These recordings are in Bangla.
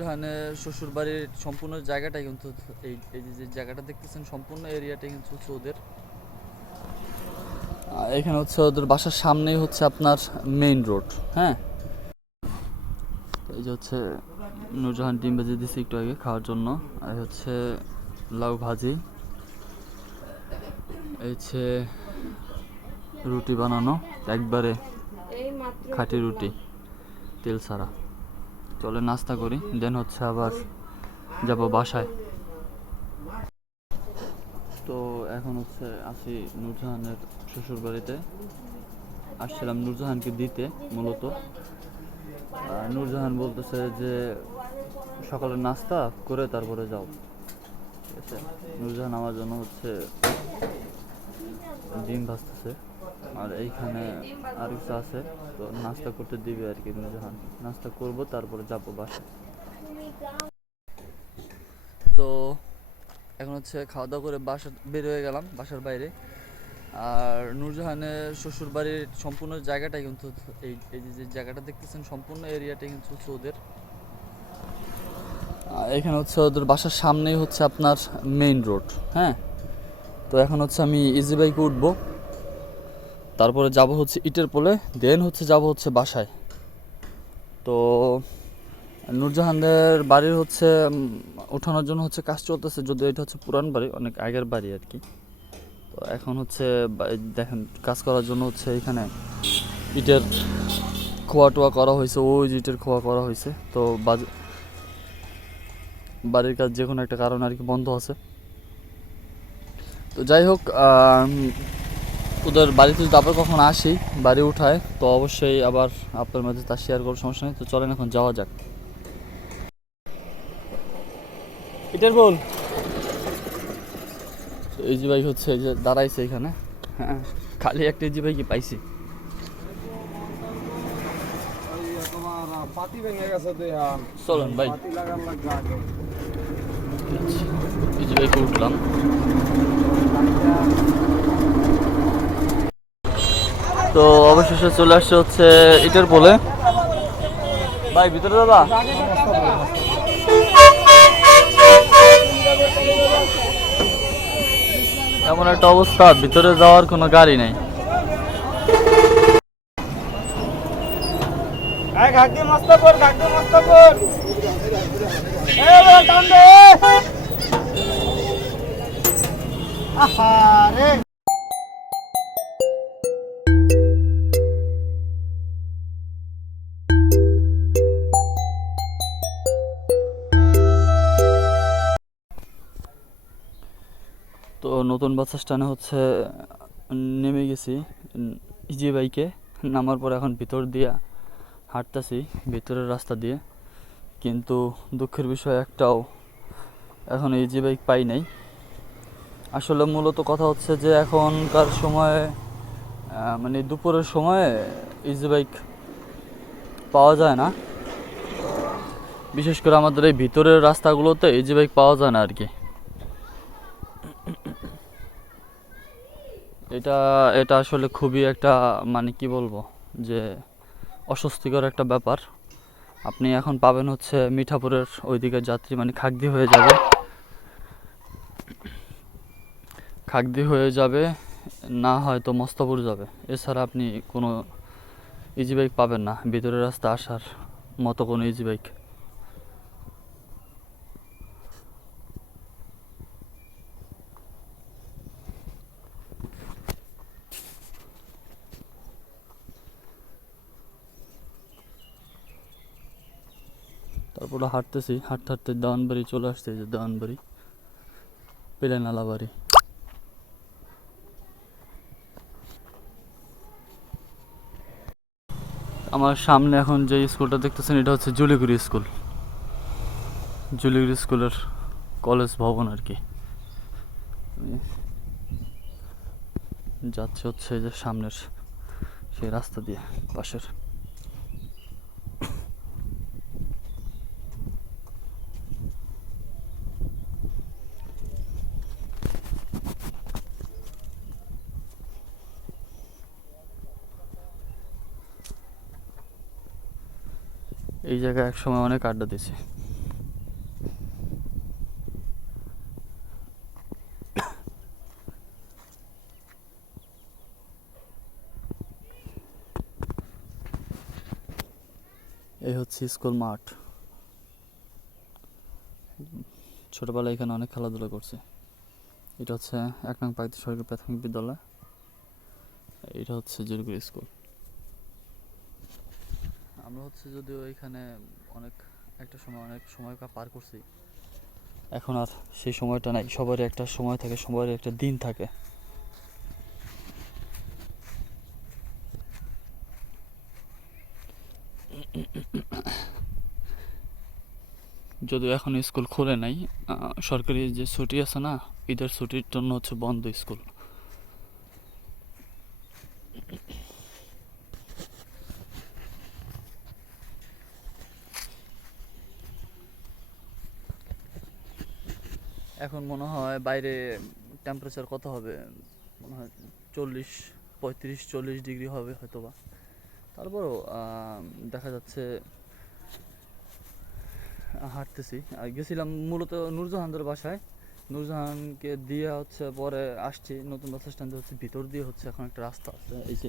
নূরজাহানের শ্বশুর বাড়ির সম্পূর্ণ জায়গাটাই কিন্তু এই এই যে- যে জায়গাটা দেখতেছেন সম্পূর্ণ এরিয়াটাই কিন্তু হচ্ছে ওদের। এখানে হচ্ছে ওদের বাসার সামনেই হচ্ছে আপনার মেইন রোড হ্যাঁ? এই যে হচ্ছে নূরজাহান ডিম ভেজে দিছি একটু আগে খাওয়ার জন্য। আর হচ্ছে লাউ ভাজি। এই হচ্ছে রুটি বানানো একবারে খাঁটি রুটি তেল ছাড়া। চলে নাস্তা করি, দেন হচ্ছে আবার যাব বাসায়। তো এখন হচ্ছে আসি নূরজাহানের শ্বশুর বাড়িতে আসছিলাম নূরজাহানকে দিতে মূলত। নূরজাহান বলতেছে যে, সকালে নাস্তা করে তারপরে যাও। ঠিক আছে? নূরজাহান আমার জন্য হচ্ছে ডিম ভাজতেছে। আর এইখানে আর কিছু আছে, তো নাস্তা করতে দিবে আর কি নূরজাহান নাস্তা করব, তারপরে যাব বাসায়। তো এখন হচ্ছে খাওয়া দাওয়া করে বাসা বের হয়ে গেলাম, বাসার বাইরে। আর নূরজাহানের শ্বশুর বাড়ির সম্পূর্ণ জায়গাটাই কিন্তু এই এই যে- জায়গাটা দেখতেছেন, সম্পূর্ণ এরিয়াটাই কিন্তু হচ্ছে ওদের। এখানে হচ্ছে ওদের বাসার সামনেই হচ্ছে আপনার মেইন রোড হ্যাঁ? তো এখন হচ্ছে আমি ইজি বাইকে উঠবো। তারপরে যাব হচ্ছে ইটের পোলে দেন হচ্ছে যাব হচ্ছে বাসায়। তো, নূরজাহানদের বাড়ির হচ্ছে ওঠানোর জন্য হচ্ছে কাজ চলতেছে, যদিও এটা হচ্ছে পুরান বাড়ি, অনেক আগের বাড়ি আর কি। তো এখন হচ্ছে দেখেন, কাজ করার জন্য হচ্ছে এখানে ইটের খোয়া টোয়া করা হয়েছে, ওই যে ইটের খোয়া করা হয়েছে। তো বাড়ির কাজ যে কোনো একটা কারণ আর কি বন্ধ আছে। তো যাই হোক ওদের বাড়িতে যদি আবার কখন আসি বাড়ি উঠায় তো অবশ্যই আবার আপনার মধ্যে তা শেয়ার করার সমস্যা নেই। তো চলেন এখন যাওয়া যাক। এটার বল এই যে ভাই হচ্ছে যে দাঁড়াইছে এখানে। হ্যাঁ খালি একটা যে ভাই কি পাইছি। চলেন ভাই এই যে ভাই উঠলাম। তো অবশেষে চলে আসছে হচ্ছে ইটার বলে। ভাই, ভিতরে দাদা? এমন একটা অবস্থা, ভিতরে যাওয়ার কোনো গাড়ি নেই। এই ঘাগদি তো নতুন বাস স্ট্যান্ডে হচ্ছে, নেমে গেছি, ইজি বাইকে, নামার পর এখন ভিতর দিয়ে হাঁটতেছি, ভিতরের রাস্তা দিয়ে। কিন্তু দুঃখের বিষয় একটাও, এখন ইজি বাইক পাই নাই। আসলে মূলত কথা হচ্ছে যে এখনকার সময়ে মানে দুপুরের সময়ে ইজি বাইক পাওয়া যায় না। বিশেষ করে আমাদের এই ভিতরের রাস্তাগুলোতে ইজি বাইক পাওয়া যায় না আর কি। এটা এটা আসলে খুবই একটা মানে কি বলব, যে অস্বস্তিকর একটা ব্যাপার। আপনি এখন পাবেন হচ্ছে মিঠাপুরের ওইদিকে যাত্রী মানে খাগদি হয়ে যাবে। খাগদি হয়ে যাবে, না হয়তো মস্তপুর যাবে। এছাড়া আপনি কোনো ইজি বাইক পাবেন না। ভিতরের রাস্তা আসার মতো কোনো ইজি বাইক তারপরে হাঁটতেছি, হাঁটতে হাঁটতে দেওয়ানবাড়ি চলে আসছে যে দেওয়ানবাড়ি পেলেনালা বাড়ি আমার সামনে এখন যে স্কুলটা দেখতেছেন, এটা হচ্ছে জুলিগুড়ি স্কুল। জুলিগুড়ি স্কুলের কলেজ ভবন আর কি। যাচ্ছে হচ্ছে যে সামনের সেই রাস্তা দিয়ে, পাশের। এই জায়গায় একসময় অনেক আড্ডা দিছে এই হচ্ছে স্কুল মাঠ। ছোটোবেলায় এখানে অনেক খেলাধুলা করছে। এটা হচ্ছে এক নং পাইতে সরকারি প্রাথমিক বিদ্যালয়। এটা হচ্ছে জুরগুল স্কুল। আমরা হচ্ছে যদিও এখানে অনেক, একটা সময়, অনেক সময় পার করছি। এখন আর সেই সময়টা নাই। সবারই একটা সময় থাকে, সবারই একটা দিন থাকে। যদিও এখন স্কুল খোলে নাই সরকারি যে ছুটি আছে না, ঈদের ছুটির জন্য হচ্ছে বন্ধ স্কুল। এখন মনে হয় বাইরে টেম্পারেচার কত হবে? মনে হয় চল্লিশ, পঁয়ত্রিশ, চল্লিশ ডিগ্রি হবে হয়তো বা তারপরও দেখা যাচ্ছে হাঁটতেছি। গেছিলাম মূলত নূরজাহানদের বাসায়। নূরজাহানকে দিয়ে হচ্ছে পরে আসছি। নতুন বাস স্ট্যান্ডে হচ্ছে ভিতর দিয়ে হচ্ছে এখন একটা রাস্তা আছে। এই যে,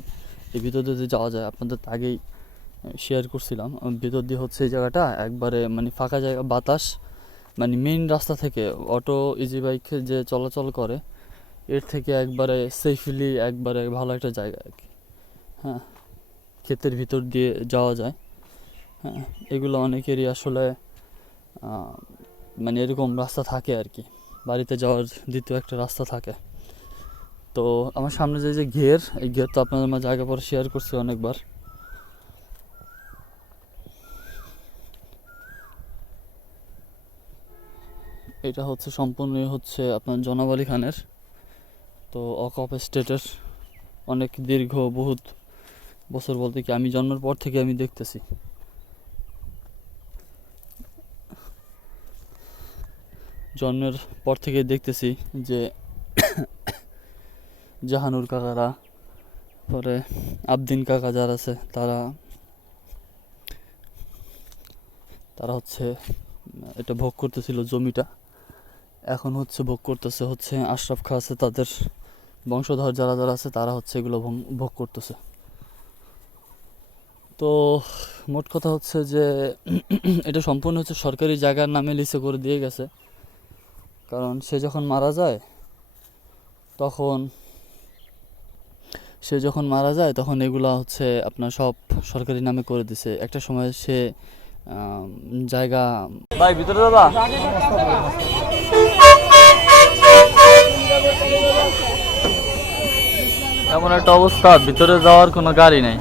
এই ভিতর দিয়ে যাওয়া যায়, আপনাদের আগেই শেয়ার করছিলাম। ভিতর দিয়ে হচ্ছে এই জায়গাটা একবারে মানে ফাঁকা জায়গা, বাতাস। মানে মেইন রাস্তা থেকে অটো ইজি বাইক যে চলাচল করে, এর থেকে একবারে সেফলি একবারে ভালো একটা জায়গা আর কি। হ্যাঁ ক্ষেতের ভিতর দিয়ে যাওয়া যায়। হ্যাঁ এগুলো অনেকেরই আসলে মানে এরকম রাস্তা থাকে আর কি। বাড়িতে যাওয়ার দ্বিতীয় একটা রাস্তা থাকে। তো আমার সামনে যে যে ঘের, এই ঘের তো আপনাদের মাঝে আগে পরে শেয়ার করছি অনেকবার। এটা হচ্ছে সম্পূর্ণ হচ্ছে আপনার জনাব আলী খানের। তো অকপ স্টেটের অনেক দীর্ঘ বহুত বছর বলতে কি আমি জন্মের পর থেকে আমি দেখতেছি। জন্মের পর থেকে দেখতেছি যে জাহানুর কাকারা, পরে আবদিন কাকা যারা আছে, তারা তারা হচ্ছে এটা ভোগ করতেছিল জমিটা। এখন হচ্ছে ভোগ করতেছে হচ্ছে আশরাফ খা আছে তাদের বংশধর যারা যারা আছে তারা হচ্ছে এগুলো ভোগ করতেছে। তো মোট কথা হচ্ছে যে এটা সম্পূর্ণ হচ্ছে সরকারি জায়গার নামে লিসে করে দিয়ে গেছে। কারণ সে যখন মারা যায়, তখন সে যখন মারা যায়, তখন এগুলা হচ্ছে আপনার সব সরকারি নামে করে দিছে। একটা সময় সে জায়গা ভাই, ভিতরে দাদা। এমন একটা অবস্থা ভিতরে যাওয়ার কোনো গাড়ি নেই।